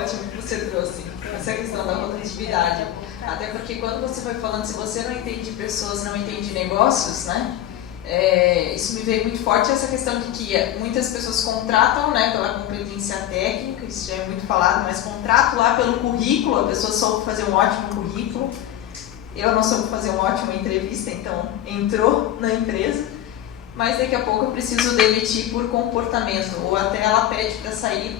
ótimo que você trouxe, essa questão da rotatividade. Até porque quando você foi falando, se você não entende pessoas, não entende negócios, né? Isso me veio muito forte, essa questão de que muitas pessoas contratam, né, pela competência técnica, isso já é muito falado, mas contratam lá pelo currículo, a pessoa soube fazer um ótimo currículo. Eu não soube fazer uma ótima entrevista, então entrou na empresa, mas daqui a pouco eu preciso demitir por comportamento, ou até ela pede para sair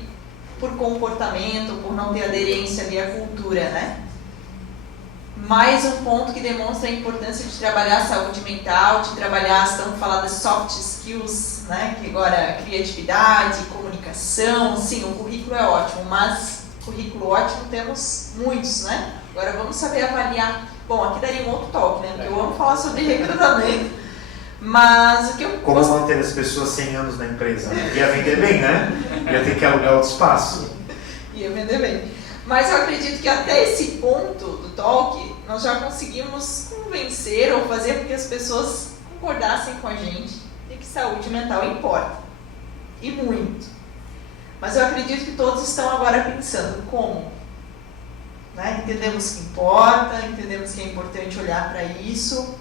por comportamento, por não ter aderência ali à cultura, né? Mais um ponto que demonstra a importância de trabalhar a saúde mental, de trabalhar, estamos falando de soft skills, né? Que agora criatividade, comunicação, sim, o currículo é ótimo, mas currículo ótimo temos muitos, né? Agora vamos saber avaliar. Bom, aqui daria um outro toque, né? Porque eu amo falar sobre recrutamento, mas o que eu... Como manter as pessoas 100 anos na empresa? Ia vender bem, né? Ia ter que alugar outro espaço. Ia vender bem. Mas eu acredito que até esse ponto do talk, nós já conseguimos convencer ou fazer com que as pessoas concordassem com a gente de que saúde mental importa. E muito. Mas eu acredito que todos estão agora pensando como. Né? Entendemos que importa, entendemos que é importante olhar para isso,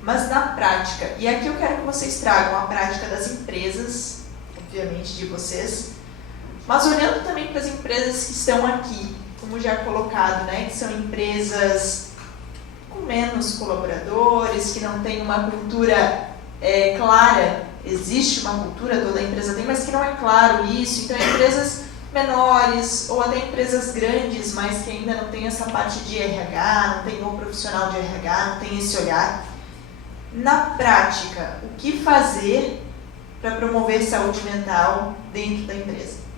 mas na prática, e aqui eu quero que vocês tragam a prática das empresas, obviamente de vocês, mas olhando também para as empresas que estão aqui, como já colocado, né, que são empresas com menos colaboradores, que não tem uma cultura clara, existe uma cultura, toda empresa tem, mas que não é claro isso, então empresas menores ou até empresas grandes, mas que ainda não tem essa parte de RH, não tem um profissional de RH, não tem esse olhar. Na prática, o que fazer para promover saúde mental dentro da empresa?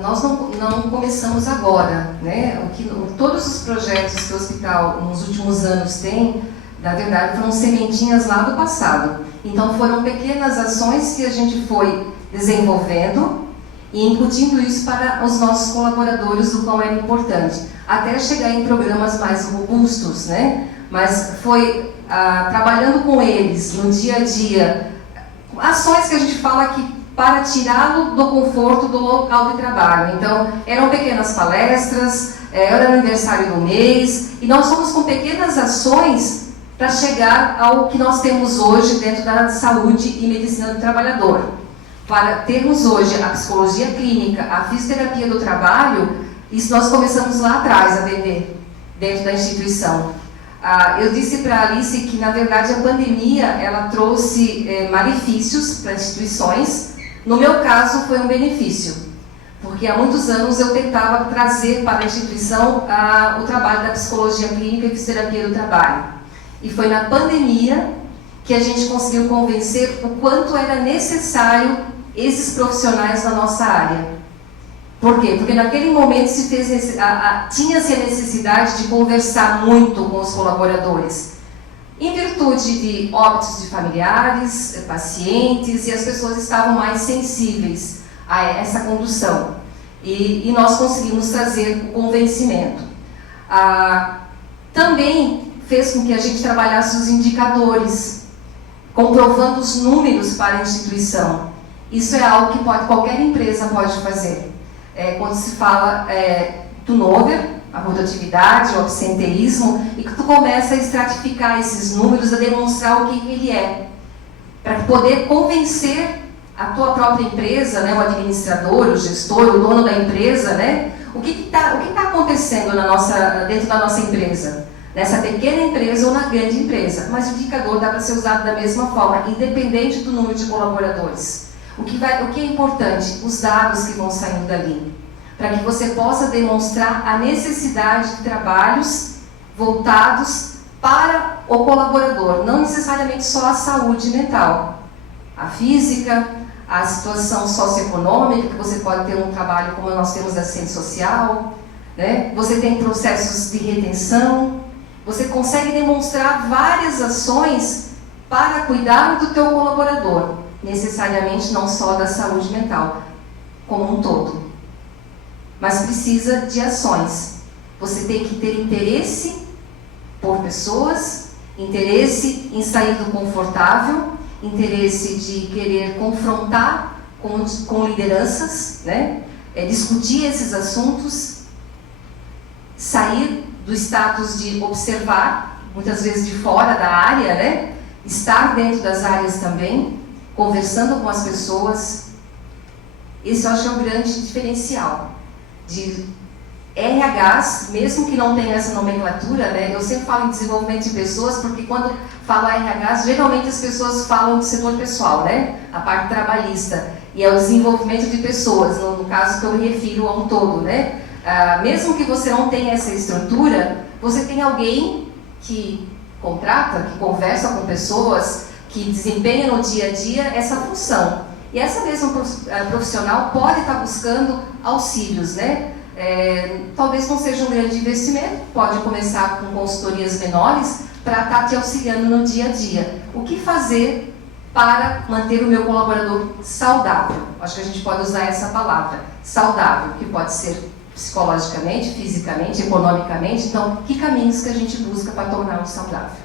Nós não começamos agora, né? Todos os projetos que o hospital nos últimos anos tem, na verdade, foram sementinhas lá do passado. Então foram pequenas ações que a gente foi desenvolvendo e incutindo isso para os nossos colaboradores, o qual era importante, até chegar em programas mais robustos, né? Mas foi trabalhando com eles no dia a dia, ações que a gente fala que para tirá-lo do conforto do local de trabalho. Então, eram pequenas palestras, era aniversário do mês, e nós fomos com pequenas ações para chegar ao que nós temos hoje dentro da saúde e medicina do trabalhador. Para termos hoje a psicologia clínica, a fisioterapia do trabalho, isso nós começamos lá atrás a vender dentro da instituição. Eu disse para a Alice que, na verdade, a pandemia ela trouxe malefícios para instituições. No meu caso, foi um benefício, porque há muitos anos eu tentava trazer para a instituição o trabalho da psicologia clínica e fisioterapia do trabalho. E foi na pandemia que a gente conseguiu convencer o quanto era necessário esses profissionais na nossa área. Por quê? Porque naquele momento tinha-se a necessidade de conversar muito com os colaboradores, em virtude de óbitos de familiares, pacientes, e as pessoas estavam mais sensíveis a essa condução. E nós conseguimos trazer o convencimento. Também fez com que a gente trabalhasse os indicadores, comprovando os números para a instituição. Isso é algo que qualquer empresa pode fazer. Quando se fala turnover, a rotatividade, o absenteísmo, e que tu começa a estratificar esses números, a demonstrar o que ele é, para poder convencer a tua própria empresa, né, o administrador, o gestor, o dono da empresa, né, o que está acontecendo dentro da nossa empresa, nessa pequena empresa ou na grande empresa, mas o indicador dá para ser usado da mesma forma, independente do número de colaboradores. O que é importante? Os dados que vão saindo dali, para que você possa demonstrar a necessidade de trabalhos voltados para o colaborador, não necessariamente só a saúde mental, a física, a situação socioeconômica, que você pode ter um trabalho como nós temos da assistente social, né? Você tem processos de retenção, você consegue demonstrar várias ações para cuidar do teu colaborador, necessariamente não só da saúde mental, como um todo. Mas precisa de ações. Você tem que ter interesse por pessoas, interesse em sair do confortável, interesse de querer confrontar com lideranças, né? Discutir esses assuntos, sair do status de observar, muitas vezes de fora da área, né? Estar dentro das áreas também, conversando com as pessoas. Esse eu acho que é o grande diferencial de RHs, mesmo que não tenha essa nomenclatura, né? Eu sempre falo em desenvolvimento de pessoas, porque quando falo RHs, geralmente as pessoas falam do setor pessoal, né? A parte trabalhista. E é o desenvolvimento de pessoas, no caso que eu me refiro a um todo, né? Mesmo que você não tenha essa estrutura, você tem alguém que contrata, que conversa com pessoas, que desempenha no dia a dia essa função. E essa mesma profissional pode estar buscando auxílios, né? Talvez não seja um grande investimento, pode começar com consultorias menores para estar te auxiliando no dia a dia. O que fazer para manter o meu colaborador saudável? Acho que a gente pode usar essa palavra, saudável, que pode ser psicologicamente, fisicamente, economicamente. Então, que caminhos que a gente busca para torná-lo saudável?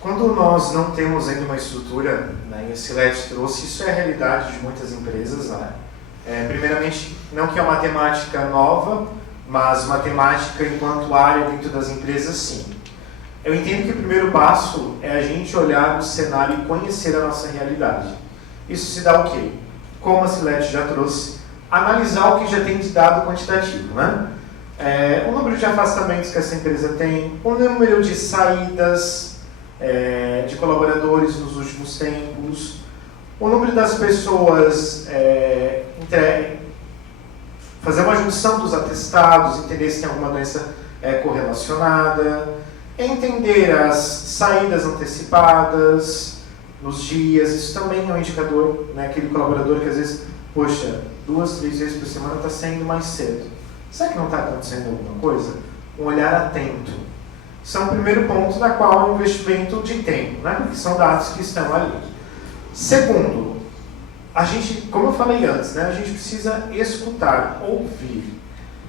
Quando nós não temos ainda uma estrutura, né, e a Silete trouxe, isso é a realidade de muitas empresas, né? Primeiramente, não que é uma temática nova, mas matemática enquanto área dentro das empresas, sim. Eu entendo que o primeiro passo é a gente olhar o cenário e conhecer a nossa realidade. Isso se dá o quê? Como a Silete já trouxe, analisar o que já tem de dado quantitativo, né? O número de afastamentos que essa empresa tem, o número de saídas de colaboradores nos últimos tempos, o número das pessoas, fazer uma junção dos atestados, entender se tem alguma doença correlacionada, entender as saídas antecipadas nos dias. Isso também é um indicador, né? Aquele colaborador que às vezes, poxa, 2, 3 vezes por semana está saindo mais cedo. Será que não está acontecendo alguma coisa? Um olhar atento. Isso é um primeiro ponto da qual é um investimento de tempo, né? Porque são dados que estão ali. Segundo, a gente, como eu falei antes, né? A gente precisa escutar, ouvir,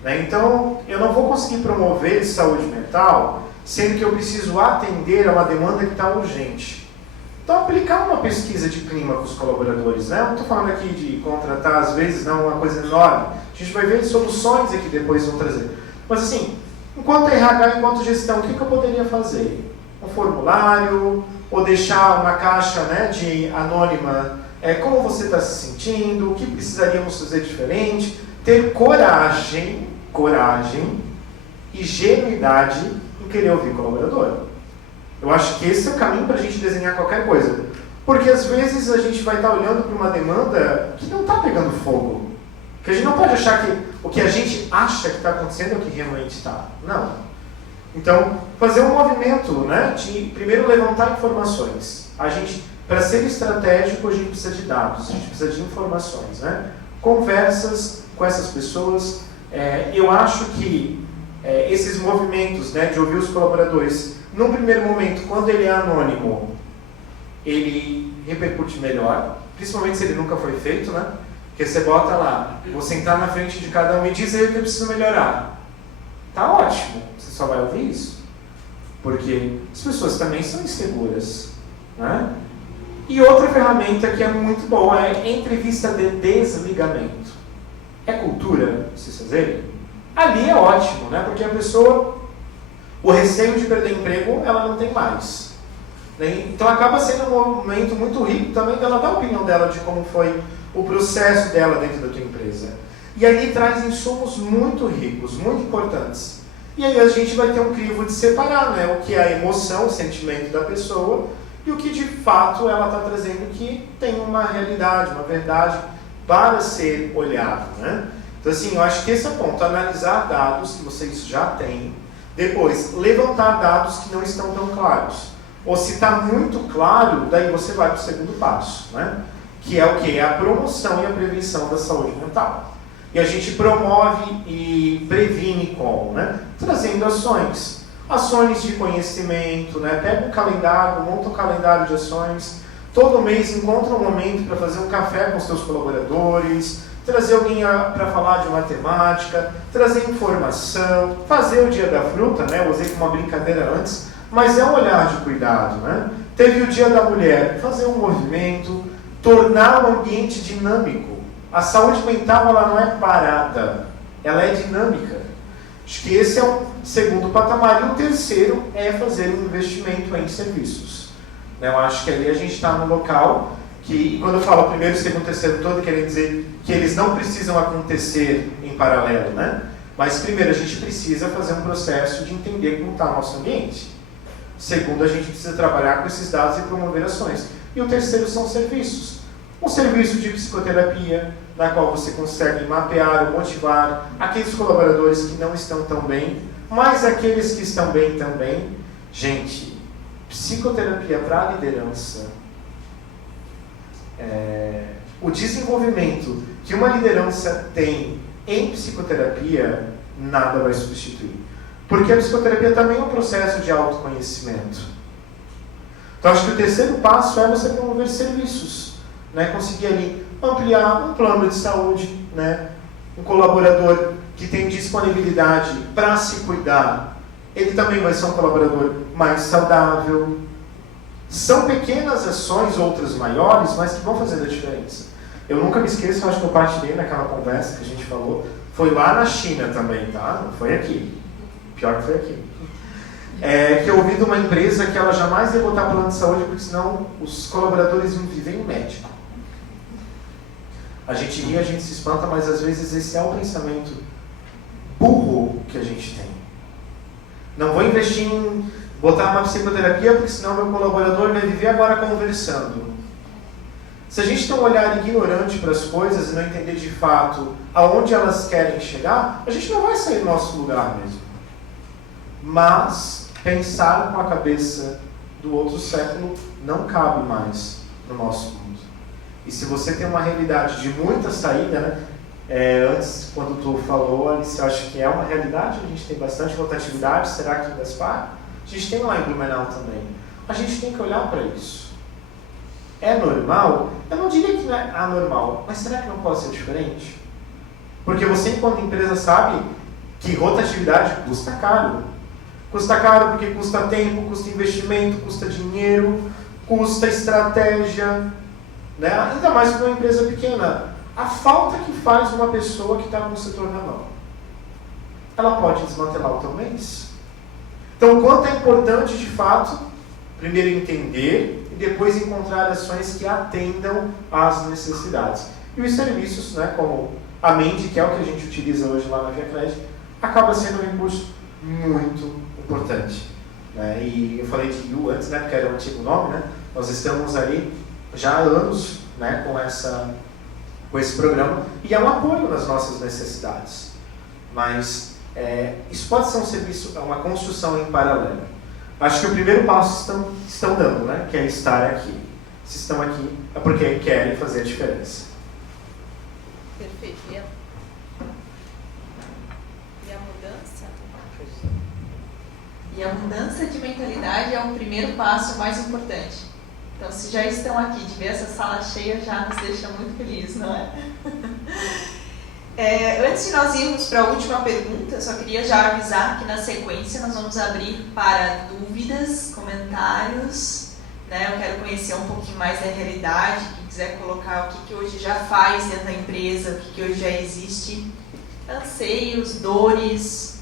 né? Então, eu não vou conseguir promover saúde mental sendo que eu preciso atender a uma demanda que está urgente. Então, aplicar uma pesquisa de clima com os colaboradores, né? Eu não estou falando aqui de contratar, às vezes, não uma coisa enorme. A gente vai ver soluções aqui depois vão trazer. Mas, assim, enquanto RH, enquanto gestão, o que eu poderia fazer? Um formulário, ou deixar uma caixa, né, de anônima, como você está se sentindo, o que precisaríamos fazer diferente, ter coragem e genuidade em querer ouvir o colaborador. Eu acho que esse é o caminho para a gente desenhar qualquer coisa. Porque às vezes a gente vai estar olhando para uma demanda que não está pegando fogo. Que a gente não pode achar que o que a gente acha que está acontecendo é o que realmente está. Não. Então, fazer um movimento, né, de primeiro levantar informações. A gente, para ser estratégico, a gente precisa de dados, a gente precisa de informações, né? Conversas com essas pessoas. Eu acho que esses movimentos, né, de ouvir os colaboradores, num primeiro momento, quando ele é anônimo, ele repercute melhor, principalmente se ele nunca foi feito, né? Porque você bota lá, vou sentar na frente de cada um e dizer o que eu preciso melhorar. Tá ótimo, você só vai ouvir isso. Porque as pessoas também são inseguras, né? E outra ferramenta que é muito boa é entrevista de desligamento. É cultura vocês fazerem? Ali é ótimo, né? Porque a pessoa, o receio de perder emprego, ela não tem mais. Então acaba sendo um momento muito rico também dela dar a opinião dela de como foi o processo dela dentro da tua empresa. E ali traz insumos muito ricos, muito importantes. E aí a gente vai ter um crivo de separar, né? O que é a emoção, o sentimento da pessoa e o que de fato ela está trazendo que tem uma realidade, uma verdade para ser olhado, né? Então assim, eu acho que esse é o ponto, analisar dados que vocês já têm, depois levantar dados que não estão tão claros. Ou se está muito claro, daí você vai para o segundo passo, né? Que é o quê? É a promoção e a prevenção da saúde mental. E a gente promove e previne como, né? Trazendo ações. Ações de conhecimento, né? Pega um calendário, monta um calendário de ações. Todo mês encontra um momento para fazer um café com os seus colaboradores, trazer alguém para falar de matemática, trazer informação, fazer o dia da fruta, né? Eu usei como uma brincadeira antes, mas é um olhar de cuidado, né? Teve o dia da mulher, fazer um movimento, tornar o ambiente dinâmico. A saúde mental ela não é parada, ela é dinâmica. Acho que esse é o segundo patamar. E o terceiro é fazer um investimento em serviços. Eu acho que ali a gente está no local que, quando eu falo primeiro, segundo, terceiro todo, querem dizer que eles não precisam acontecer em paralelo, né? Mas primeiro a gente precisa fazer um processo de entender como está o nosso ambiente. Segundo, a gente precisa trabalhar com esses dados e promover ações. E o terceiro são serviços. Um serviço de psicoterapia, na qual você consegue mapear ou motivar aqueles colaboradores que não estão tão bem, mas aqueles que estão bem também. Gente, psicoterapia para a liderança, o desenvolvimento que uma liderança tem em psicoterapia, nada vai substituir. Porque a psicoterapia também é um processo de autoconhecimento. Então, acho que o terceiro passo é você promover serviços, né? Conseguir ali ampliar um plano de saúde, né? Um colaborador que tem disponibilidade para se cuidar, ele também vai ser um colaborador mais saudável. São pequenas ações, outras maiores, mas que vão fazer a diferença. Eu nunca me esqueço, acho que eu partilhei naquela conversa que a gente falou, foi lá na China também, tá? Não foi aqui. Pior que foi aqui. Que eu ouvi de uma empresa que ela jamais ia botar plano de saúde, porque senão os colaboradores iam viver em médico. A gente ri, a gente se espanta, mas às vezes esse é o pensamento burro que a gente tem. Não vou investir em botar uma psicoterapia, porque senão meu colaborador vai viver agora conversando. Se a gente tem um olhar ignorante para as coisas e não entender de fato aonde elas querem chegar, a gente não vai sair do nosso lugar mesmo. Mas pensar com a cabeça do outro século não cabe mais no nosso mundo. E se você tem uma realidade de muita saída, né? Antes, quando tu falou, Alice, eu acho que é uma realidade, a gente tem bastante rotatividade, será que em Gaspar? A gente tem lá em Blumenau também. A gente tem que olhar para isso. É normal? Eu não diria que não é anormal, mas será que não pode ser diferente? Porque você, enquanto empresa, sabe que rotatividade custa caro. Custa caro porque custa tempo, custa investimento, custa dinheiro, custa estratégia, né? Ainda mais para uma empresa pequena. A falta que faz uma pessoa que está no setor na mão, ela pode desmantelar o teu mês. Então, o quanto é importante, de fato, primeiro entender e depois encontrar ações que atendam às necessidades. E os serviços, né, como a Mente, que é o que a gente utiliza hoje lá na Via Crédito, acaba sendo um recurso muito importante. Né? E eu falei de You antes, né, porque era o antigo nome, né? Nós estamos ali já há anos, né, com esse programa, e é um apoio nas nossas necessidades. Mas isso pode ser um serviço, uma construção em paralelo. Acho que o primeiro passo estão dando, né? Que é estar aqui. Se estão aqui, é porque querem fazer a diferença. Perfeito. E a mudança? E a mudança de mentalidade é o primeiro passo mais importante. Então, se já estão aqui, de ver essa sala cheia já nos deixa muito felizes, não é? Antes de nós irmos para a última pergunta, eu só queria já avisar que na sequência nós vamos abrir para dúvidas, comentários, né? Eu quero conhecer um pouquinho mais da realidade, quem quiser colocar o que hoje já faz dentro da empresa, o que hoje já existe, anseios, dores,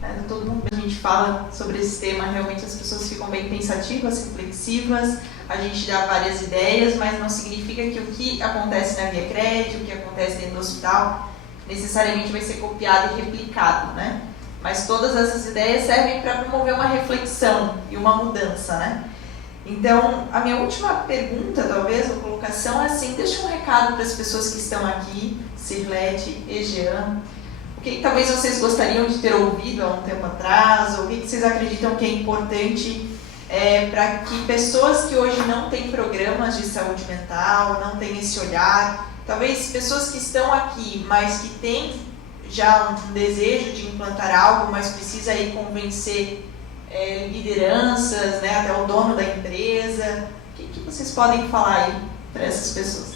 né? Todo mundo que a gente fala sobre esse tema, realmente as pessoas ficam bem pensativas, reflexivas, a gente dá várias ideias, mas não significa que o que acontece na Via Crédito, o que acontece dentro do hospital, necessariamente vai ser copiado e replicado, né? Mas todas essas ideias servem para promover uma reflexão e uma mudança, né? Então, a minha última pergunta, talvez, ou colocação, é assim, deixa um recado para as pessoas que estão aqui, Cirlete e Jean. O que talvez vocês gostariam de ter ouvido há um tempo atrás, ou o que vocês acreditam que é importante para que pessoas que hoje não têm programas de saúde mental, não têm esse olhar, talvez pessoas que estão aqui, mas que têm já um desejo de implantar algo, mas precisa aí convencer lideranças, né, até o dono da empresa. O que vocês podem falar aí para essas pessoas?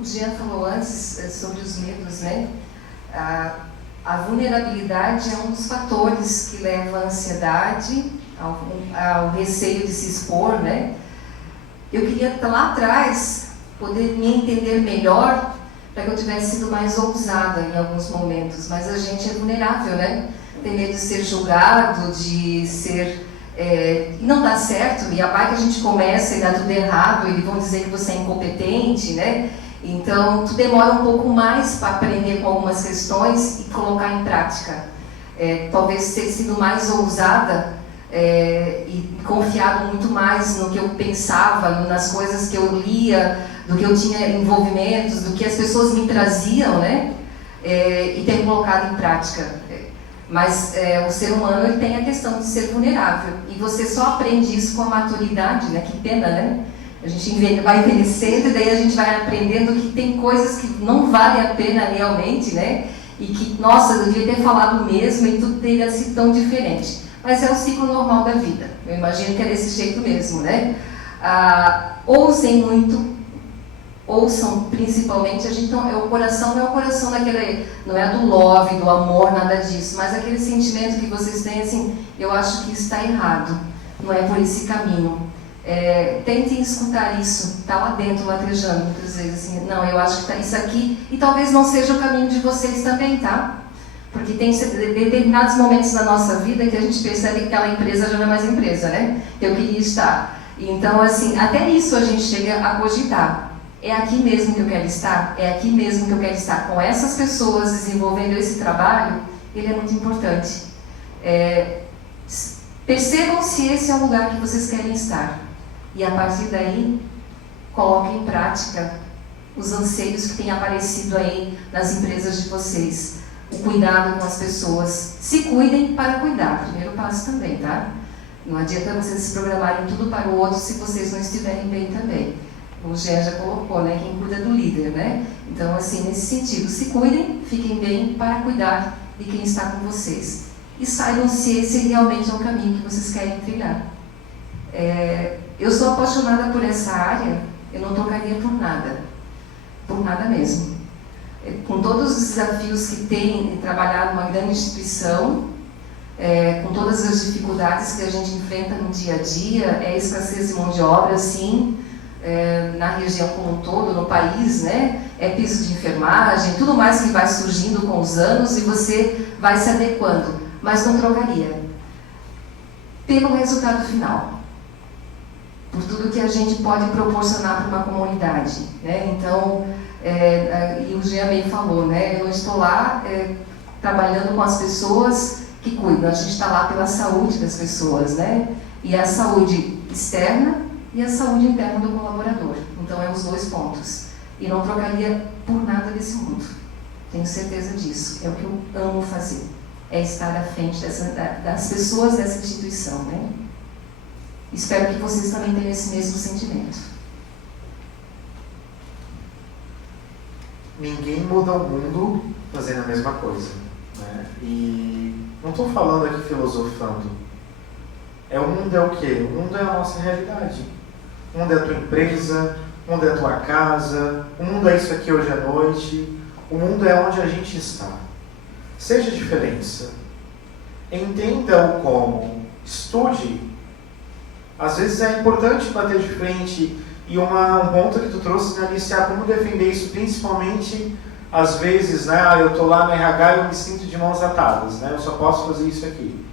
O Jean falou antes sobre os medos, né? A vulnerabilidade é um dos fatores que leva à ansiedade, ao receio de se expor, né? Eu queria lá atrás poder me entender melhor para que eu tivesse sido mais ousada em alguns momentos, mas a gente é vulnerável, né? Tem medo de ser julgado, de ser... não dá certo, e a vai que a gente começa e dá tudo errado, e vão dizer que você é incompetente, né? Então, tu demora um pouco mais para aprender com algumas questões e colocar em prática. Talvez ter sido mais ousada e confiado muito mais no que eu pensava, nas coisas que eu lia, do que eu tinha envolvimentos, do que as pessoas me traziam, né? E ter colocado em prática. Mas o ser humano ele tem a questão de ser vulnerável. E você só aprende isso com a maturidade, né? Que pena, né? A gente vai envelhecendo e daí a gente vai aprendendo que tem coisas que não valem a pena realmente, né? E que, nossa, eu devia ter falado mesmo e tudo teria sido tão diferente. Mas é o ciclo normal da vida. Eu imagino que é desse jeito mesmo, né? Ousem muito, ouçam principalmente. O coração não é o coração daquele, não é do love, do amor, nada disso, mas aquele sentimento que vocês têm assim, eu acho que está errado, não é por esse caminho. Tentem escutar isso, está lá dentro, latejando muitas vezes assim, não, eu acho que está isso aqui, e talvez não seja o caminho de vocês também, tá? Porque tem determinados momentos na nossa vida que a gente percebe que aquela empresa já não é mais empresa, né? Que eu queria estar. Então, assim, até isso a gente chega a cogitar. É aqui mesmo que eu quero estar? É aqui mesmo que eu quero estar com essas pessoas desenvolvendo esse trabalho? Ele é muito importante. Percebam se esse é o lugar que vocês querem estar. E a partir daí, coloquem em prática os anseios que têm aparecido aí nas empresas de vocês. O cuidado com as pessoas. Se cuidem para cuidar. Primeiro passo também, tá? Não adianta vocês se programarem tudo para o outro se vocês não estiverem bem também. O Gé já colocou, né? Quem cuida do líder, né? Então, assim, nesse sentido, se cuidem, fiquem bem para cuidar de quem está com vocês. E saibam se esse realmente é o caminho que vocês querem trilhar. Eu sou apaixonada por essa área, eu não trocaria por nada mesmo. Com todos os desafios que tem trabalhar numa grande instituição, com todas as dificuldades que a gente enfrenta no dia a dia, escassez de mão de obra, sim, na região como um todo, no país, né? Piso de enfermagem, tudo mais que vai surgindo com os anos e você vai se adequando, mas não trocaria. Pelo resultado final. Por tudo que a gente pode proporcionar para uma comunidade, né? Então, e o Jean meio falou, né? Eu não estou lá trabalhando com as pessoas que cuidam, a gente está lá pela saúde das pessoas, né? E a saúde externa e a saúde interna do colaborador. Então, os dois pontos. E não trocaria por nada desse mundo. Tenho certeza disso. É o que eu amo fazer. É estar à frente das pessoas dessa instituição, né? Espero que vocês também tenham esse mesmo sentimento. Ninguém muda o mundo fazendo a mesma coisa, né? E não estou falando aqui filosofando. O mundo é o quê? O mundo é a nossa realidade. O mundo é a tua empresa, o mundo é a tua casa, o mundo é isso aqui hoje à noite, o mundo é onde a gente está. Seja a diferença. Entenda o como. Estude. Às vezes é importante bater de frente. E um ponto que tu trouxe na lista é como defender isso, principalmente às vezes, né? Eu estou lá no RH e eu me sinto de mãos atadas, né? Eu só posso fazer isso aqui.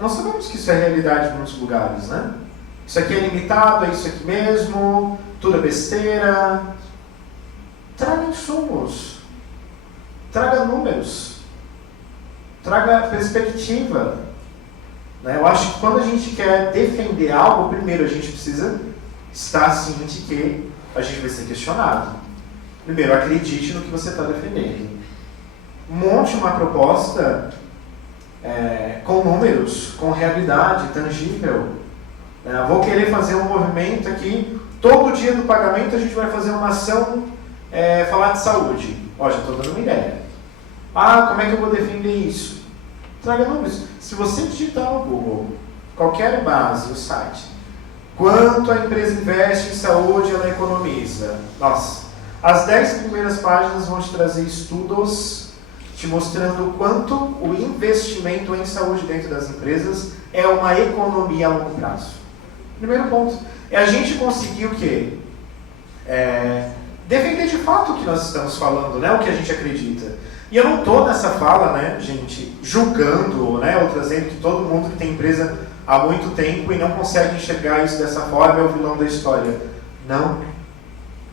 Nós sabemos que isso é realidade em muitos lugares, né? Isso aqui é limitado, é isso aqui mesmo, tudo é besteira. Traga insumos, traga números, traga perspectiva. Né? Eu acho que quando a gente quer defender algo, primeiro a gente precisa estar ciente que a gente vai ser questionado. Primeiro, acredite no que você está defendendo. Monte uma proposta com números, com realidade tangível. Vou querer fazer um movimento aqui, todo dia do pagamento a gente vai fazer uma ação, falar de saúde. Já estou dando uma ideia. Como é que eu vou defender isso? Traga números. Se você digitar no Google, qualquer base, o site, quanto a empresa investe em saúde, ela economiza. Nossa, as 10 primeiras páginas vão te trazer estudos te mostrando o quanto o investimento em saúde dentro das empresas é uma economia a longo prazo. Primeiro ponto. é a gente conseguir o quê? Defender de fato o que nós estamos falando, né? O que a gente acredita. E eu não estou nessa fala, né, gente, julgando, né, ou trazendo que todo mundo que tem empresa há muito tempo e não consegue enxergar isso dessa forma é o vilão da história. Não.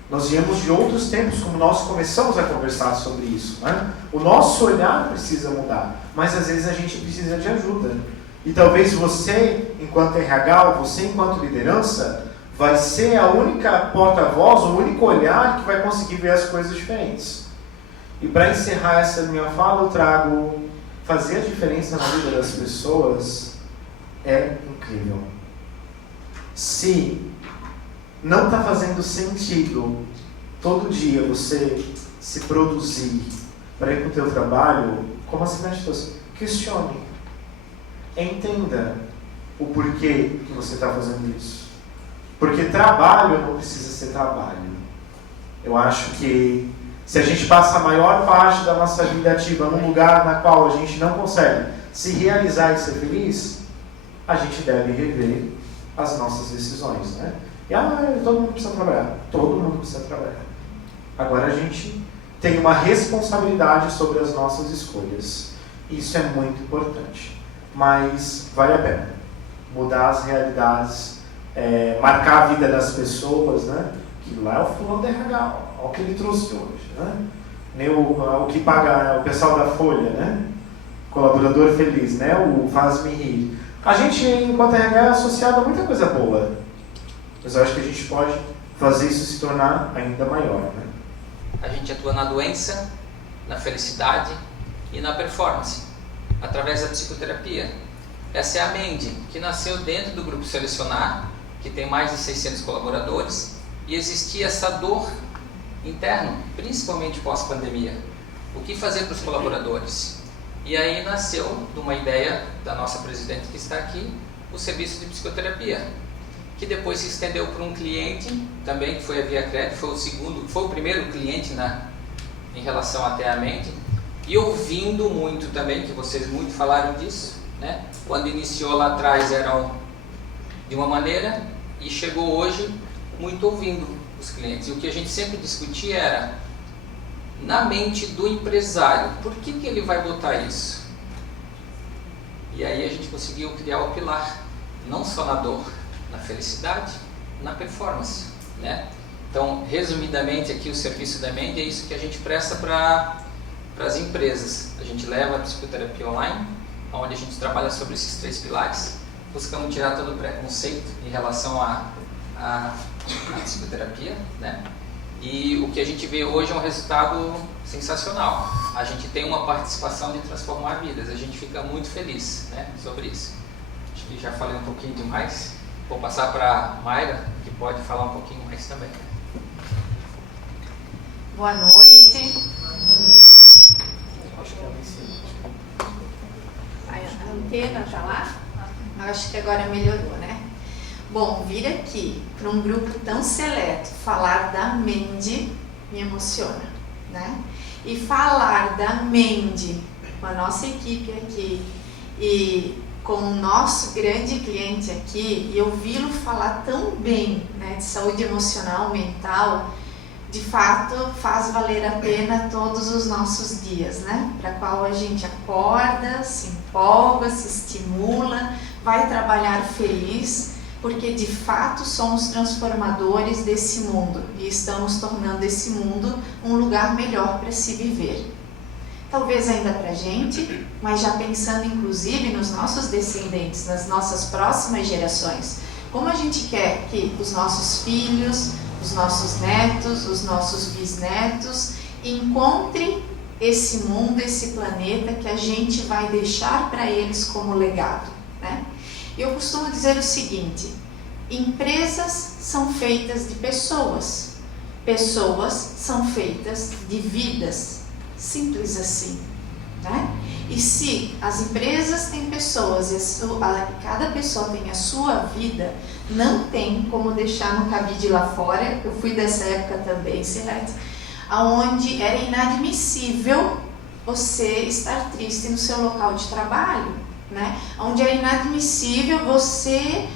Nós viemos de outros tempos, como nós começamos a conversar sobre isso, né? O nosso olhar precisa mudar, mas às vezes a gente precisa de ajuda. E talvez você, enquanto RH, ou você, enquanto liderança, vai ser a única porta-voz, o único olhar que vai conseguir ver as coisas diferentes. E para encerrar essa minha fala, eu trago: fazer a diferença na vida das pessoas é incrível. Se não está fazendo sentido todo dia você se produzir para ir para o teu trabalho, como assim, né, questione. Entenda o porquê que você está fazendo isso. Porque trabalho não precisa ser trabalho. Eu acho que se a gente passa a maior parte da nossa vida ativa num lugar na qual a gente não consegue se realizar e ser feliz, a gente deve rever as nossas decisões, né? E todo mundo precisa trabalhar. Todo mundo precisa trabalhar. Agora a gente tem uma responsabilidade sobre as nossas escolhas. Isso é muito importante. Mas vale a pena mudar as realidades, marcar a vida das pessoas, né? Que lá é o fulano da RH, olha o que ele trouxe hoje, né? O que paga o pessoal da Folha, né? Colaborador feliz, né? O faz-me rir. A gente, enquanto RH, é associado a muita coisa boa, mas eu acho que a gente pode fazer isso se tornar ainda maior, né? A gente atua na doença, na felicidade e na performance, através da psicoterapia. Essa é a Mendi, que nasceu dentro do Grupo Selecionar, que tem mais de 600 colaboradores, e existia essa dor interna, principalmente pós-pandemia. O que fazer para os colaboradores? E aí nasceu de uma ideia da nossa presidente que está aqui, o serviço de psicoterapia, que depois se estendeu para um cliente também, que foi a Via Crédito, foi o primeiro cliente em relação até a mente, e ouvindo muito também, que vocês muito falaram disso, né? Quando iniciou lá atrás eram de uma maneira e chegou hoje muito ouvindo os clientes. E o que a gente sempre discutia era, na mente do empresário, por que ele vai botar isso? E aí a gente conseguiu criar o pilar, não só na dor, na felicidade, na performance, né? Então, resumidamente aqui o serviço da Mendi é isso que a gente presta para as empresas. A gente leva a psicoterapia online, onde a gente trabalha sobre esses 3 pilares, buscamos tirar todo o preconceito em relação à psicoterapia, né? E o que a gente vê hoje é um resultado sensacional. A gente tem uma participação de transformar vidas, a gente fica muito feliz, né, sobre isso. Acho que já falei um pouquinho demais, vou passar para a Mayra, que pode falar um pouquinho mais também. Boa noite. Acho que é A antena está lá? Acho que agora melhorou, né? Bom, vir aqui para um grupo tão seleto, falar da Mendi me emociona, né? E falar da Mendi com a nossa equipe aqui e com o nosso grande cliente aqui, e ouvi-lo falar tão bem, né, de saúde emocional, mental, de fato faz valer a pena todos os nossos dias, né? Para qual a gente acorda, se empolga, se estimula, vai trabalhar feliz, porque de fato somos transformadores desse mundo e estamos tornando esse mundo um lugar melhor para se viver. Talvez ainda para a gente, mas já pensando inclusive nos nossos descendentes, nas nossas próximas gerações. Como a gente quer que os nossos filhos, os nossos netos, os nossos bisnetos encontrem esse mundo, esse planeta que a gente vai deixar para eles como legado, né? Eu costumo dizer o seguinte: empresas são feitas de pessoas, pessoas são feitas de vidas, simples assim, né? E se as empresas têm pessoas e cada pessoa tem a sua vida, não tem como deixar no cabide lá fora. Eu fui dessa época também, certo? Onde era inadmissível você estar triste no seu local de trabalho, né? Onde era inadmissível você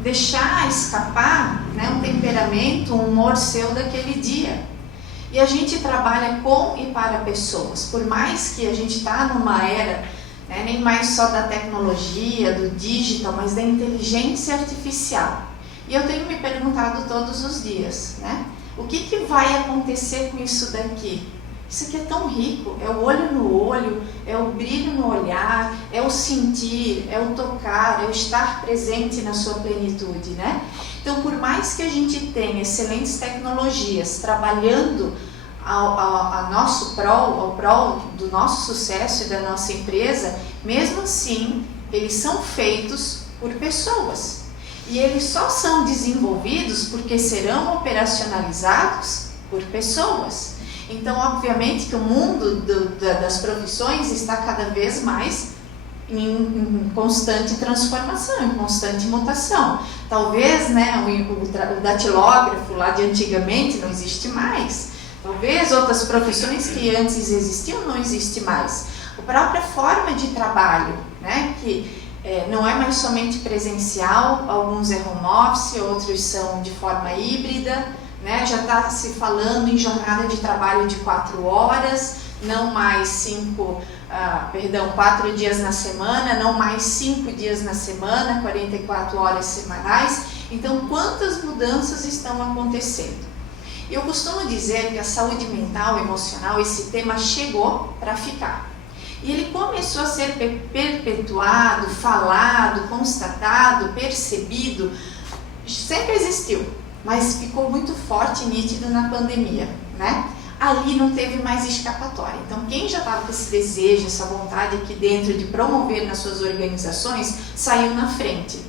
deixar escapar, né, um temperamento, um humor seu daquele dia. E a gente trabalha com e para pessoas, por mais que a gente está numa era, né, nem mais só da tecnologia, do digital, mas da inteligência artificial. E eu tenho me perguntado todos os dias, né, o que vai acontecer com isso daqui? Isso aqui é tão rico, é o olho no olho, é o brilho no olhar, é o sentir, é o tocar, é o estar presente na sua plenitude, né? Então, por mais que a gente tenha excelentes tecnologias trabalhando ao nosso prol, ao prol do nosso sucesso e da nossa empresa, mesmo assim, eles são feitos por pessoas. E eles só são desenvolvidos porque serão operacionalizados por pessoas. Então, obviamente que o mundo das profissões está cada vez mais em constante transformação, em constante mutação. Talvez, né, o datilógrafo lá de antigamente não existe mais. Talvez outras profissões que antes existiam não existem mais. A própria forma de trabalho, né, que não é mais somente presencial, alguns é home office, outros são de forma híbrida, né? Já está se falando em jornada de trabalho de 4 horas, não mais 4 dias na semana, não mais 5 dias na semana, 44 horas semanais. Então, quantas mudanças estão acontecendo? Eu costumo dizer que a saúde mental e emocional, esse tema chegou para ficar. E ele começou a ser perpetuado, falado, constatado, percebido, sempre existiu, mas ficou muito forte e nítido na pandemia, né? Ali não teve mais escapatória. Então, quem já estava com esse desejo, essa vontade aqui dentro de promover nas suas organizações, saiu na frente.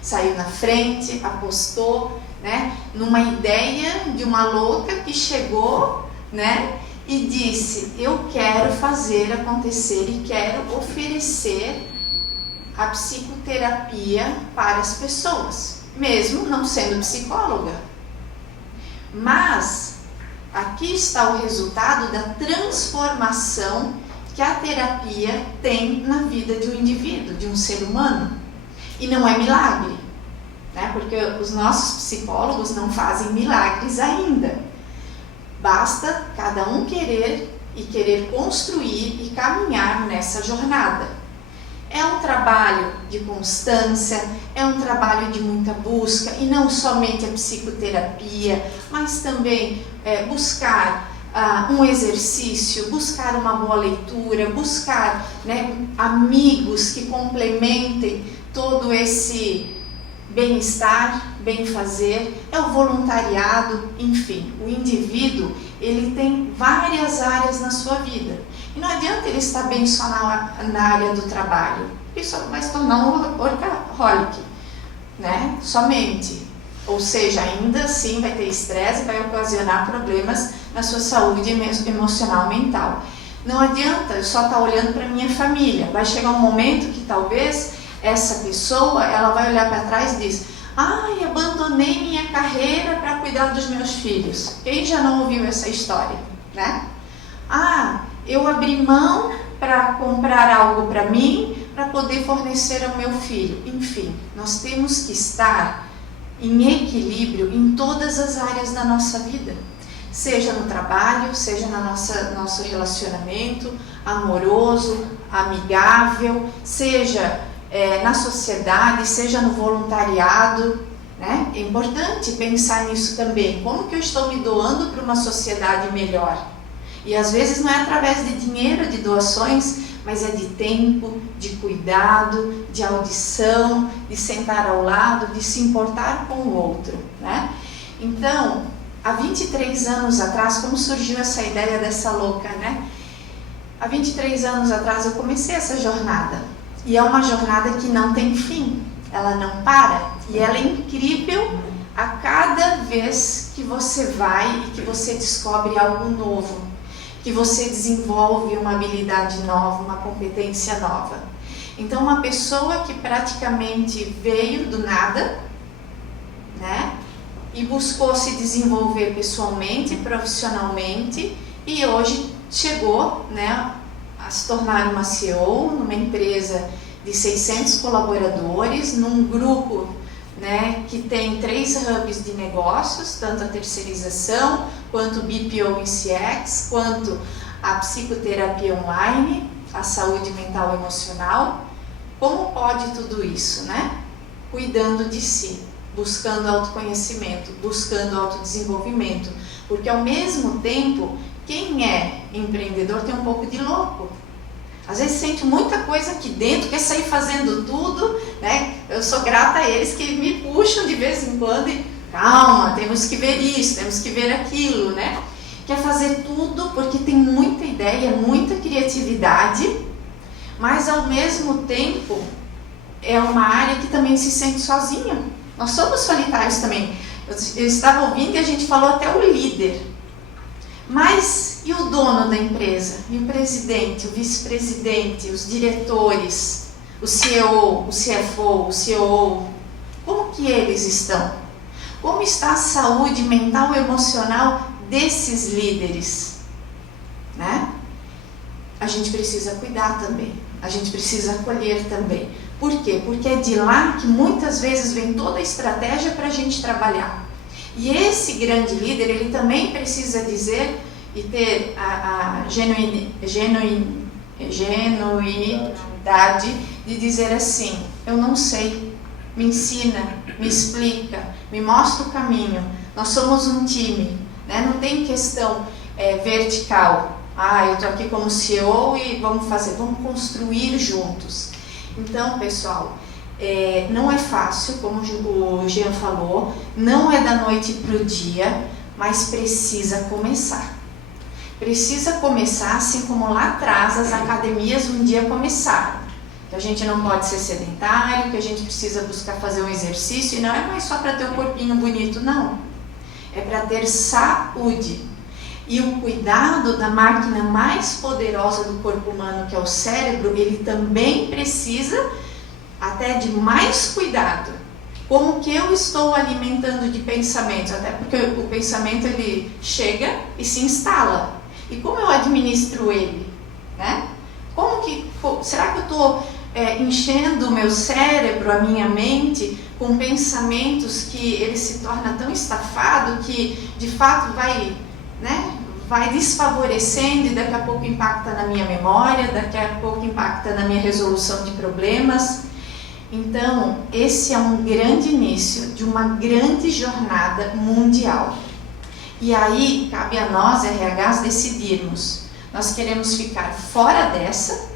Saiu na frente, apostou, né, numa ideia de uma louca que chegou, né, e disse: eu quero fazer acontecer e quero oferecer a psicoterapia para as pessoas, mesmo não sendo psicóloga. Mas aqui está o resultado da transformação que a terapia tem na vida de um indivíduo, de um ser humano. E não é milagre, né? Porque os nossos psicólogos não fazem milagres ainda. Basta cada um querer e querer construir e caminhar nessa jornada. É um trabalho de constância, é um trabalho de muita busca, e não somente a psicoterapia, mas também buscar um exercício, buscar uma boa leitura, buscar, né, amigos que complementem todo esse bem-estar, bem-fazer, é o voluntariado, enfim, o indivíduo, ele tem várias áreas na sua vida. E não adianta ele estar bem só na área do trabalho, isso vai se tornar um workaholic, né? Somente. Ou seja, ainda assim vai ter estresse e vai ocasionar problemas na sua saúde emocional, mental. Não adianta eu só estar olhando para a minha família. Vai chegar um momento que talvez essa pessoa, ela vai olhar para trás e diz: ai, abandonei minha carreira para cuidar dos meus filhos. Quem já não ouviu essa história, né? Ah, eu abri mão para comprar algo para mim, para poder fornecer ao meu filho. Enfim, nós temos que estar em equilíbrio em todas as áreas da nossa vida. Seja no trabalho, seja no nosso relacionamento amoroso, amigável, seja na sociedade, seja no voluntariado, né? É importante pensar nisso também. Como que eu estou me doando para uma sociedade melhor? E às vezes não é através de dinheiro, de doações, mas é de tempo, de cuidado, de audição, de sentar ao lado, de se importar com o outro, né? Então, há 23 anos atrás, como surgiu essa ideia dessa louca, né? Há 23 anos atrás eu comecei essa jornada. E é uma jornada que não tem fim, ela não para. E ela é incrível a cada vez que você vai e que você descobre algo novo, que você desenvolve uma habilidade nova, uma competência nova. Então, uma pessoa que praticamente veio do nada, né, e buscou se desenvolver pessoalmente, profissionalmente, e hoje chegou, né, a se tornar uma CEO numa empresa de 600 colaboradores, num grupo né, que tem 3 hubs de negócios, tanto a terceirização, quanto o BPO em CX, quanto a psicoterapia online, a saúde mental e emocional. Como pode tudo isso, né? Cuidando de si, buscando autoconhecimento, buscando autodesenvolvimento, porque ao mesmo tempo, quem é empreendedor tem um pouco de louco. Às vezes sente muita coisa aqui dentro, quer sair fazendo tudo, né? Eu sou grata a eles que me puxam de vez em quando e calma, temos que ver isso, temos que ver aquilo, né? Quer fazer tudo porque tem muita ideia, muita criatividade, mas ao mesmo tempo é uma área que também se sente sozinha. Nós somos solitários também. Eu estava ouvindo e a gente falou até o líder. Mas e o dono da empresa? E o presidente, o vice-presidente, os diretores, o CEO, o CFO, o CEO? Como que eles estão? Como está a saúde mental e emocional desses líderes? Né? A gente precisa cuidar também. A gente precisa acolher também. Por quê? Porque é de lá que muitas vezes vem toda a estratégia para a gente trabalhar. E esse grande líder, ele também precisa dizer e ter a genuinidade de dizer assim: eu não sei, me ensina, me explica, me mostra o caminho. Nós somos um time, né? Não tem questão vertical. Eu estou aqui como CEO e vamos construir juntos. Então, pessoal, não é fácil, como o Jean falou, não é da noite para o dia, mas precisa começar. Precisa começar, assim como lá atrás as academias um dia começaram. Que a gente não pode ser sedentário, que a gente precisa buscar fazer um exercício, e não é mais só para ter um corpinho bonito, não. É para ter saúde. E o cuidado da máquina mais poderosa do corpo humano, que é o cérebro, ele também precisa até de mais cuidado. Como que eu estou alimentando de pensamentos? Até porque o pensamento ele chega e se instala. E como eu administro ele? Né? Será que eu estou enchendo o meu cérebro, a minha mente, com pensamentos que ele se torna tão estafado que de fato vai desfavorecendo e daqui a pouco impacta na minha memória, daqui a pouco impacta na minha resolução de problemas? Então, esse é um grande início de uma grande jornada mundial. E aí, cabe a nós, RHs, decidirmos. Nós queremos ficar fora dessa,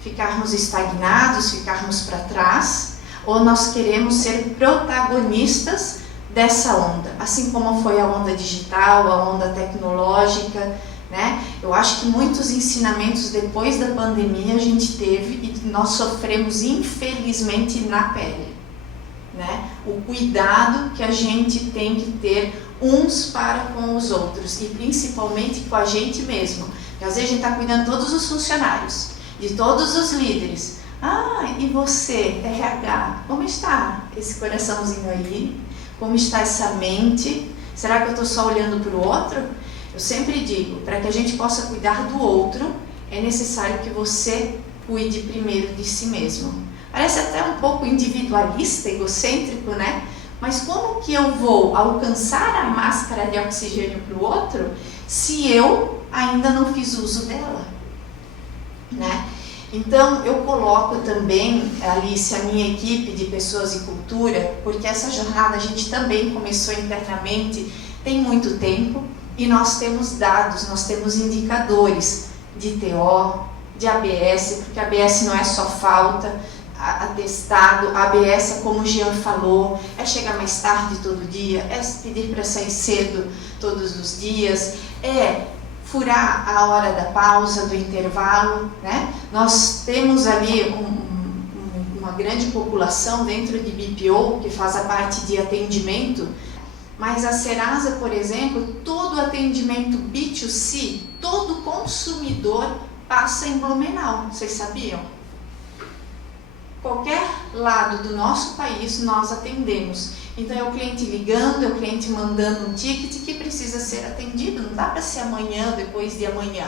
ficarmos estagnados, ficarmos para trás, ou nós queremos ser protagonistas dessa onda, assim como foi a onda digital, a onda tecnológica, né? Eu acho que muitos ensinamentos depois da pandemia a gente teve e nós sofremos infelizmente na pele, né? O cuidado que a gente tem que ter uns para com os outros e principalmente com a gente mesmo, porque às vezes a gente está cuidando de todos os funcionários, de todos os líderes. E você, RH, como está esse coraçãozinho aí? Como está essa mente? Será que eu estou só olhando para o outro? Eu sempre digo, para que a gente possa cuidar do outro, é necessário que você cuide primeiro de si mesmo. Parece até um pouco individualista, egocêntrico, né? Mas como que eu vou alcançar a máscara de oxigênio para o outro se eu ainda não fiz uso dela? Né? Então, eu coloco também, Alice, a minha equipe de pessoas e cultura, porque essa jornada a gente também começou internamente, tem muito tempo, e nós temos dados, nós temos indicadores de TO, de ABS, porque ABS não é só falta, atestado, ABS, como o Jean falou, é chegar mais tarde todo dia, é pedir para sair cedo todos os dias, é furar a hora da pausa, do intervalo, né? Nós temos ali uma grande população dentro de BPO que faz a parte de atendimento, mas a Serasa, por exemplo, todo atendimento B2C, todo consumidor passa em Blumenau, vocês sabiam? Qualquer lado do nosso país nós atendemos. Então é o cliente ligando, é o cliente mandando um ticket que precisa ser atendido, não dá para ser amanhã, depois de amanhã.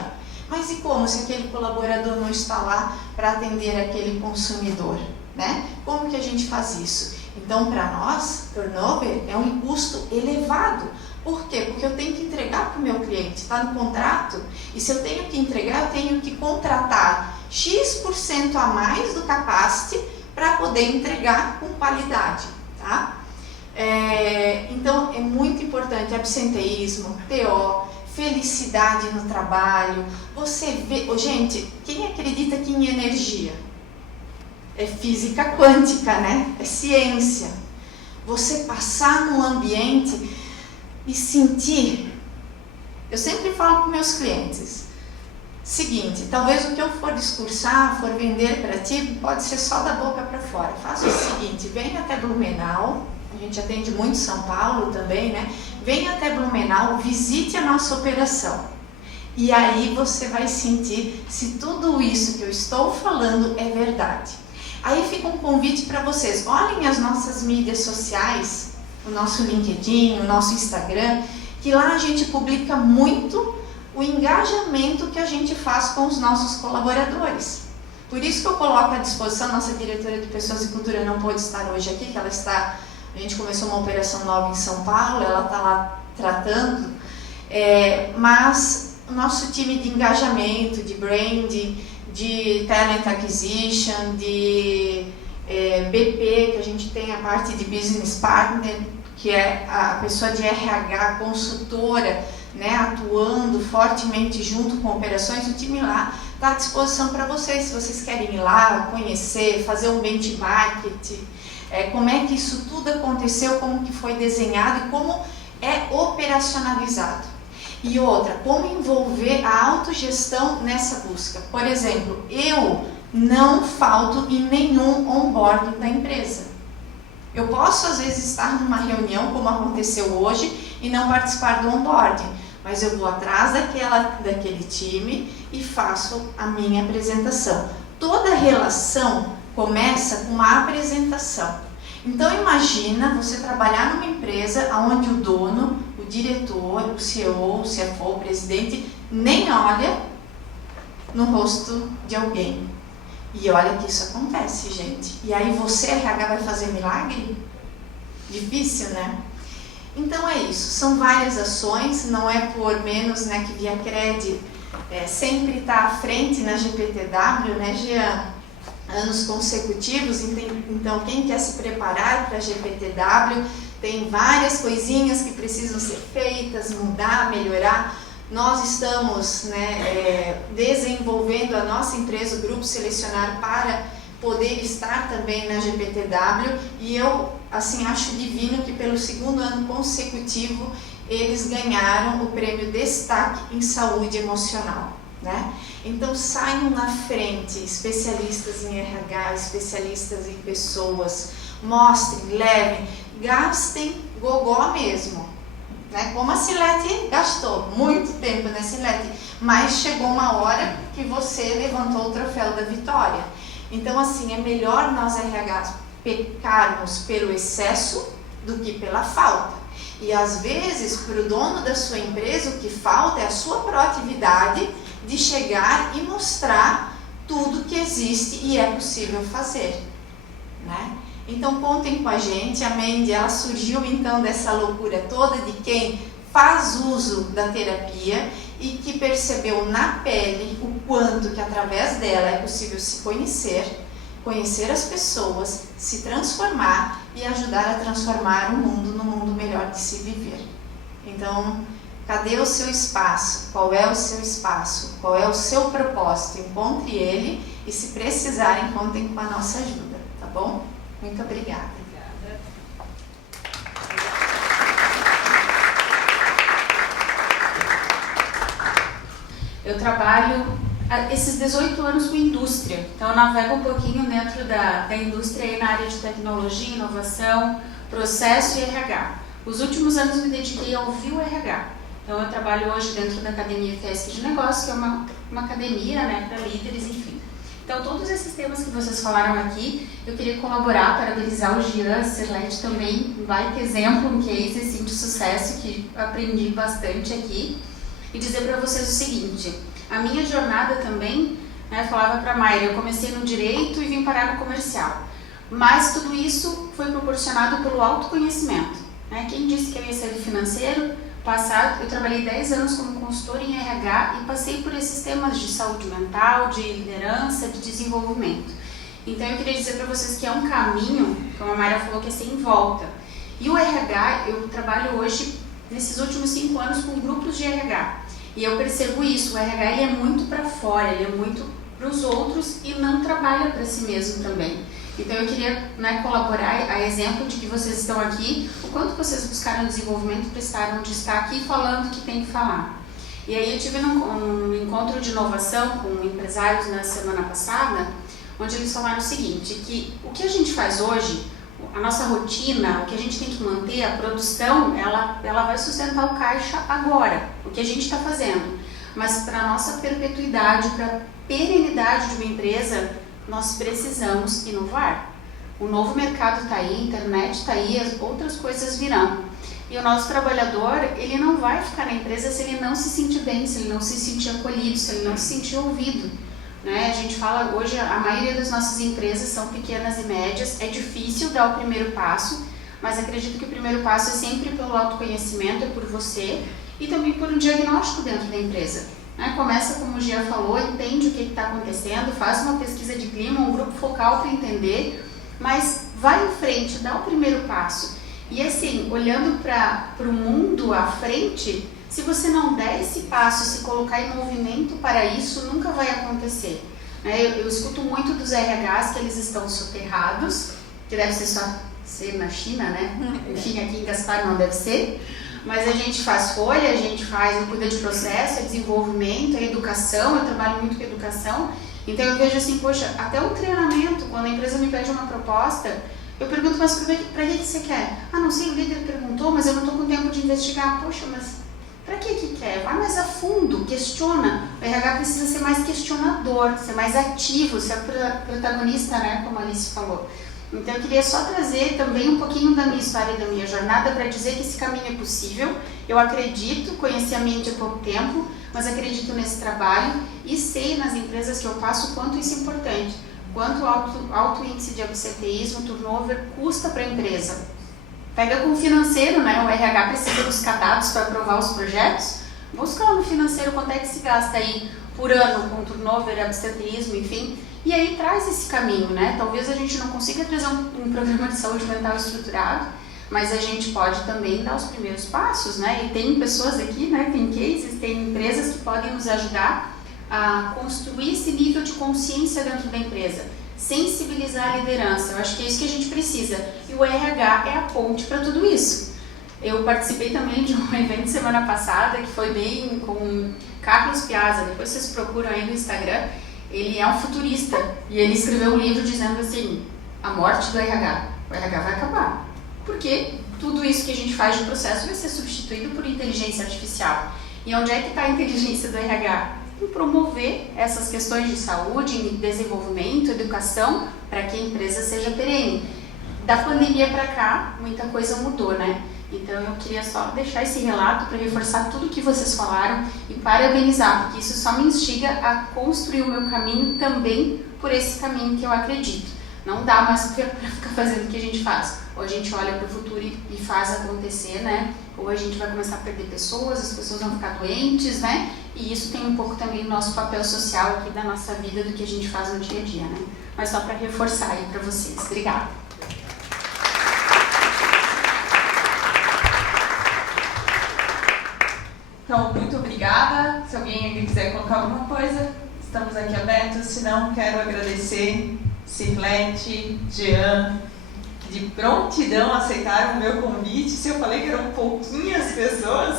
Mas e como se aquele colaborador não está lá para atender aquele consumidor, né? Como que a gente faz isso? Então, para nós, turnover é um custo elevado. Por quê? Porque eu tenho que entregar para o meu cliente, está no contrato, e se eu tenho que entregar, eu tenho que contratar X% a mais do capacity para poder entregar com qualidade, tá? Então, é muito importante absenteísmo, TO, felicidade no trabalho. Você vê, gente, quem acredita que em energia? É física quântica, né? É ciência. Você passar num ambiente e sentir. Eu sempre falo para meus clientes, seguinte, talvez o que eu for discursar, for vender para ti, pode ser só da boca para fora. Faça o seguinte, venha até Blumenau, a gente atende muito São Paulo também, né? Venha até Blumenau, visite a nossa operação. E aí você vai sentir se tudo isso que eu estou falando é verdade. Aí fica um convite para vocês, olhem as nossas mídias sociais, o nosso LinkedIn, o nosso Instagram, que lá a gente publica muito o engajamento que a gente faz com os nossos colaboradores. Por isso que eu coloco à disposição, nossa diretora de Pessoas e Cultura não pôde estar hoje aqui, que ela está, a gente começou uma operação nova em São Paulo, ela está lá tratando, mas o nosso time de engajamento, de branding, de talent acquisition, de BP, que a gente tem a parte de business partner, que é a pessoa de RH, consultora, né, atuando fortemente junto com operações, o time lá está à disposição para vocês, se vocês querem ir lá, conhecer, fazer um benchmark, como é que isso tudo aconteceu, como que foi desenhado e como é operacionalizado. E outra, como envolver a autogestão nessa busca. Por exemplo, eu não falto em nenhum onboarding da empresa. Eu posso, às vezes, estar numa reunião, como aconteceu hoje, e não participar do onboarding, mas eu vou atrás daquele time e faço a minha apresentação. Toda relação começa com uma apresentação. Então, imagina você trabalhar numa empresa onde o dono, o diretor, o CEO, o CFO, o presidente, nem olha no rosto de alguém. E olha que isso acontece, gente. E aí você, RH, vai fazer milagre? Difícil, né? Então é isso. São várias ações, não é por menos, né, que ViaCred sempre está à frente na GPTW, né, Jean? Anos consecutivos. Então quem quer se preparar para a GPTW, tem várias coisinhas que precisam ser feitas, mudar, melhorar. Nós estamos, né, desenvolvendo a nossa empresa, o Grupo Selecionar, para poder estar também na GPTW, e eu assim acho divino que pelo segundo ano consecutivo eles ganharam o prêmio Destaque em Saúde Emocional, né? Então saiam na frente, especialistas em RH, especialistas em pessoas, mostrem, levem, gastem gogó mesmo. Né? Como a Silete gastou muito tempo na Silete, mas chegou uma hora que você levantou o troféu da vitória. Então, assim, é melhor nós RH pecarmos pelo excesso do que pela falta. E às vezes, para o dono da sua empresa, o que falta é a sua proatividade de chegar e mostrar tudo que existe e é possível fazer, né? Então contem com a gente. A Mandy, ela surgiu então dessa loucura toda de quem faz uso da terapia e que percebeu na pele o quanto que através dela é possível se conhecer as pessoas, se transformar e ajudar a transformar o mundo num mundo melhor de se viver. Então, cadê o seu espaço? Qual é o seu espaço? Qual é o seu propósito? Encontre ele e, se precisarem, contem com a nossa ajuda, tá bom? Muito obrigada. Eu trabalho esses 18 anos com indústria, então eu navego um pouquinho dentro da indústria aí na área de tecnologia, inovação, processo e RH. Os últimos anos me dediquei ao Viu RH, então eu trabalho hoje dentro da Academia FESC de Negócios, que é uma academia, né, para líderes, enfim. Então todos esses temas que vocês falaram aqui, eu queria colaborar, parabenizar o Jean, a Sirlete também, um baita exemplo, um case assim, de sucesso que aprendi bastante aqui. E dizer para vocês o seguinte, a minha jornada também, né, falava para a Mayra, eu comecei no direito e vim parar no comercial. Mas tudo isso foi proporcionado pelo autoconhecimento, né? Quem disse que eu ia ser do financeiro? Passado, eu trabalhei 10 anos como consultora em RH e passei por esses temas de saúde mental, de liderança, de desenvolvimento. Então eu queria dizer para vocês que é um caminho, como a Mayra falou, que é sem volta. E o RH, eu trabalho hoje, nesses últimos 5 anos, com grupos de RH. E eu percebo isso, o RH ele é muito para fora, ele é muito para os outros e não trabalha para si mesmo também. Então eu queria, né, colaborar a exemplo de que vocês estão aqui, o quanto vocês buscaram desenvolvimento, prestaram de estar aqui falando o que tem que falar. E aí eu tive um encontro de inovação com empresários na semana passada, onde eles falaram o seguinte, que o que a gente faz hoje, a nossa rotina, o que a gente tem que manter, a produção, ela vai sustentar o caixa agora, o que a gente está fazendo. Mas para a nossa perpetuidade, para a perenidade de uma empresa, nós precisamos inovar. O novo mercado está aí, a internet está aí, as outras coisas virão. E o nosso trabalhador, ele não vai ficar na empresa se ele não se sentir bem, se ele não se sentir acolhido, se ele não se sentir ouvido. Né? A gente fala hoje, a maioria das nossas empresas são pequenas e médias, é difícil dar o primeiro passo, mas acredito que o primeiro passo é sempre pelo autoconhecimento, é por você e também por um diagnóstico dentro da empresa. Começa, como o Gia falou, entende o que está acontecendo, faz uma pesquisa de clima, um grupo focal para entender, mas vai em frente, dá o primeiro passo. E assim, olhando para o mundo à frente, se você não der esse passo, se colocar em movimento para isso, nunca vai acontecer. Eu escuto muito dos RHs que eles estão soterrados, que deve ser na China, né? Enfim, aqui em Gaspar não deve ser. Mas a gente faz folha, a gente cuida de processo, desenvolvimento, educação, eu trabalho muito com educação. Então eu vejo assim, poxa, até o treinamento, quando a empresa me pede uma proposta, eu pergunto, mas para que você quer? Ah, não sei, o líder perguntou, mas eu não estou com tempo de investigar. Poxa, mas para que quer? Vai mais a fundo, questiona. O RH precisa ser mais questionador, ser mais ativo, ser protagonista, né, como a Alice falou. Então eu queria só trazer também um pouquinho da minha história e da minha jornada para dizer que esse caminho é possível. Eu acredito, conheci a Mendi há pouco tempo, mas acredito nesse trabalho e sei nas empresas que eu passo o quanto isso é importante, quanto alto índice de absenteísmo, turnover custa para a empresa. Pega com o financeiro, né? O RH precisa buscar dados para aprovar os projetos. Busca lá no financeiro quanto é que se gasta aí por ano com turnover, absenteísmo, enfim. E aí traz esse caminho, né? Talvez a gente não consiga trazer um programa de saúde mental estruturado, mas a gente pode também dar os primeiros passos, né? E tem pessoas aqui, né? Tem cases, tem empresas que podem nos ajudar a construir esse nível de consciência dentro da empresa. Sensibilizar a liderança, eu acho que é isso que a gente precisa. E o RH é a ponte para tudo isso. Eu participei também de um evento semana passada, que foi bem com Carlos Piazza, depois vocês procuram aí no Instagram. Ele é um futurista e ele escreveu um livro dizendo assim, a morte do RH. O RH vai acabar, porque tudo isso que a gente faz de processo vai ser substituído por inteligência artificial. E onde é que está a inteligência do RH? Em promover essas questões de saúde, em desenvolvimento, educação, para que a empresa seja perene. Da pandemia para cá, muita coisa mudou, né? Então eu queria só deixar esse relato para reforçar tudo que vocês falaram e parabenizar, porque isso só me instiga a construir o meu caminho também por esse caminho que eu acredito. Não dá mais para ficar fazendo o que a gente faz. Ou a gente olha para o futuro e faz acontecer, né? Ou a gente vai começar a perder pessoas, as pessoas vão ficar doentes, né? E isso tem um pouco também do nosso papel social aqui da nossa vida, do que a gente faz no dia a dia, né? Mas só para reforçar aí para vocês. Obrigada. Então, muito obrigada. Se alguém aqui quiser colocar alguma coisa, estamos aqui abertos. Se não, quero agradecer Cirlete, Jean, de prontidão aceitaram o meu convite. Se eu falei que eram pouquinhas pessoas,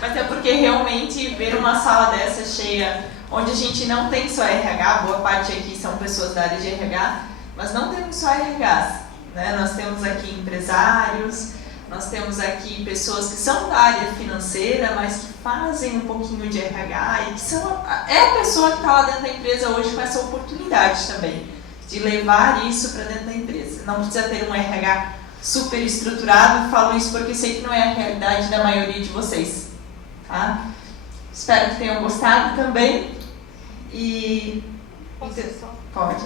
mas é porque realmente ver uma sala dessa cheia, onde a gente não tem só RH, boa parte aqui são pessoas da área de RH, mas não temos só RHs, né? Nós temos aqui empresários, nós temos aqui pessoas que são da área financeira, mas que fazem um pouquinho de RH e que é a pessoa que está lá dentro da empresa hoje com essa oportunidade também de levar isso para dentro da empresa. Não precisa ter um RH super estruturado, falo isso porque sei que não é a realidade da maioria de vocês. Tá? Espero que tenham gostado também. E... Pode.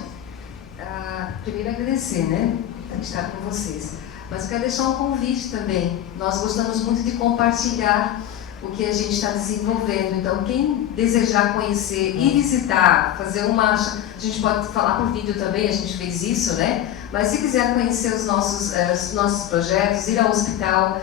Primeiro agradecer, né? De estar com vocês. Mas eu quero deixar um convite também. Nós gostamos muito de compartilhar o que a gente está desenvolvendo. Então, quem desejar conhecer e visitar, fazer uma... A gente pode falar por vídeo também, a gente fez isso, né? Mas se quiser conhecer os nossos projetos, ir ao hospital,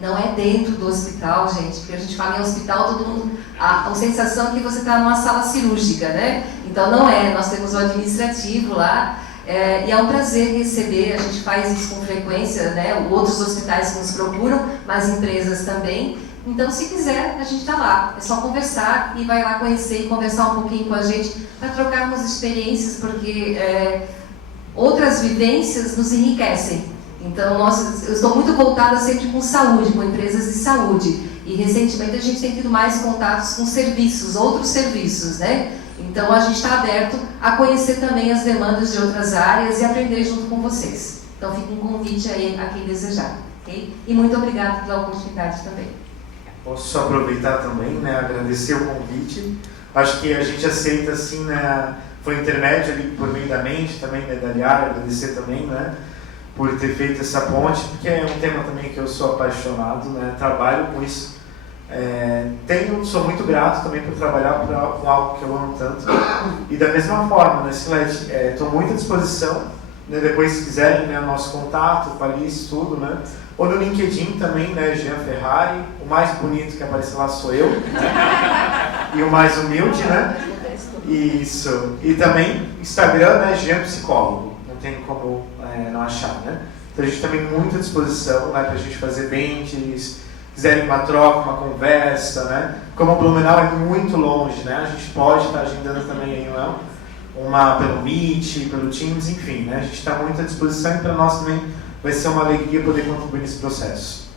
não é dentro do hospital, gente, porque a gente fala em hospital, todo mundo... A sensação é que você está numa sala cirúrgica, né? Então, não é. Nós temos o administrativo lá, e é um prazer receber, a gente faz isso com frequência, né? Outros hospitais que nos procuram, mas empresas também. Então, se quiser, a gente está lá. É só conversar e vai lá conhecer e conversar um pouquinho com a gente para trocarmos experiências, porque outras vivências nos enriquecem. Então, eu estou muito voltada sempre com saúde, com empresas de saúde. E, recentemente, a gente tem tido mais contatos com serviços, outros serviços, né? Então, a gente está aberto a conhecer também as demandas de outras áreas e aprender junto com vocês. Então, fica um convite aí a quem desejar, ok? E muito obrigada pela oportunidade também. Posso só aproveitar também, né, agradecer o convite. Acho que a gente aceita, assim, né, foi intermédio ali por meio da mente também, né, da Liara, agradecer também, né, por ter feito essa ponte, porque é um tema também que eu sou apaixonado, né, trabalho com isso. Sou muito grato também por trabalhar com algo que eu amo tanto. E da mesma forma, né, Silete, estou muito à disposição, né, depois se quiserem, né, o nosso contato, com a Alice, tudo, né, ou no LinkedIn também, né, Jean Ferrari, o mais bonito que aparece lá sou eu, né, e o mais humilde, né, isso, e também Instagram, né, Jean Psicólogo, não tem como não achar, né, então a gente também muito à disposição, né, para a gente fazer benches, quiserem uma troca, uma conversa, né, como o Blumenau é muito longe, né, a gente pode estar agendando também aí, não, pelo Meet, pelo Teams, enfim, né, a gente está muito à disposição e para nós também vai ser uma alegria poder contribuir nesse processo.